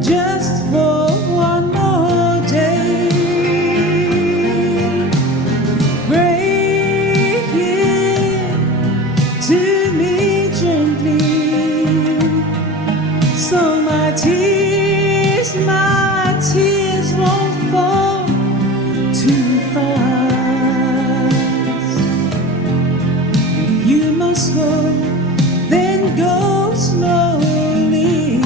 just for one more day. Break it to me gently, so my tears won't fall too fast. If you must go, then go slowly.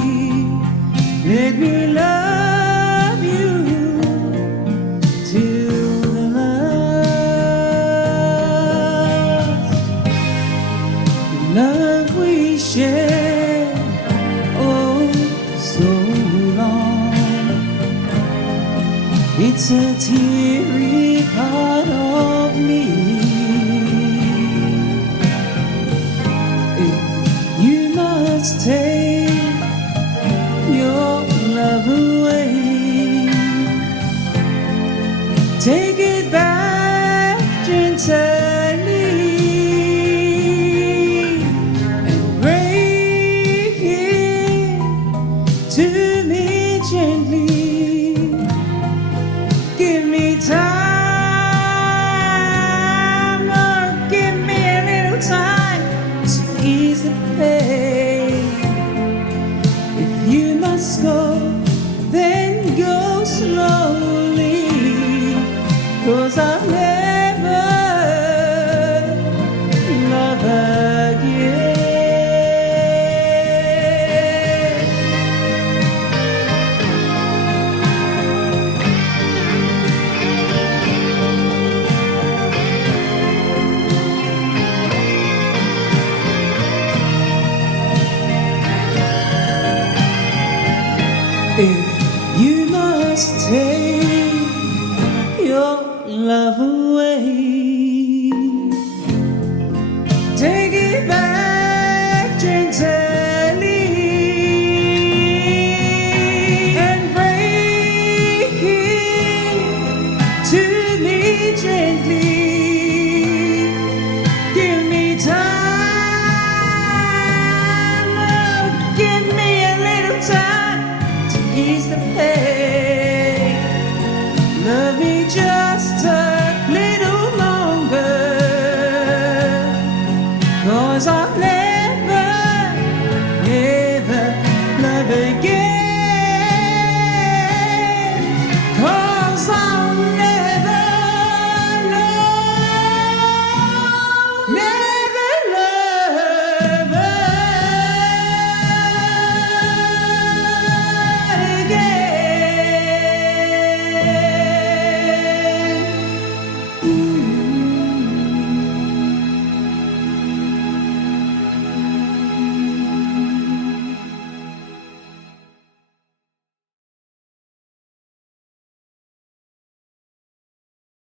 Let me love you till the last. The love we shared, oh, so long. It's a teary part of me. If you must take your love away, take it back gently and break it to me gently. Give me time, or give me a little time to ease the pain. If you must go, then go slowly, 'cause I'll never love again. If you must take your love away, take it back gently and break it to me gently. Give me time, oh, give me a little time to ease the pain. Love me just a little longer, 'cause I'll never love again.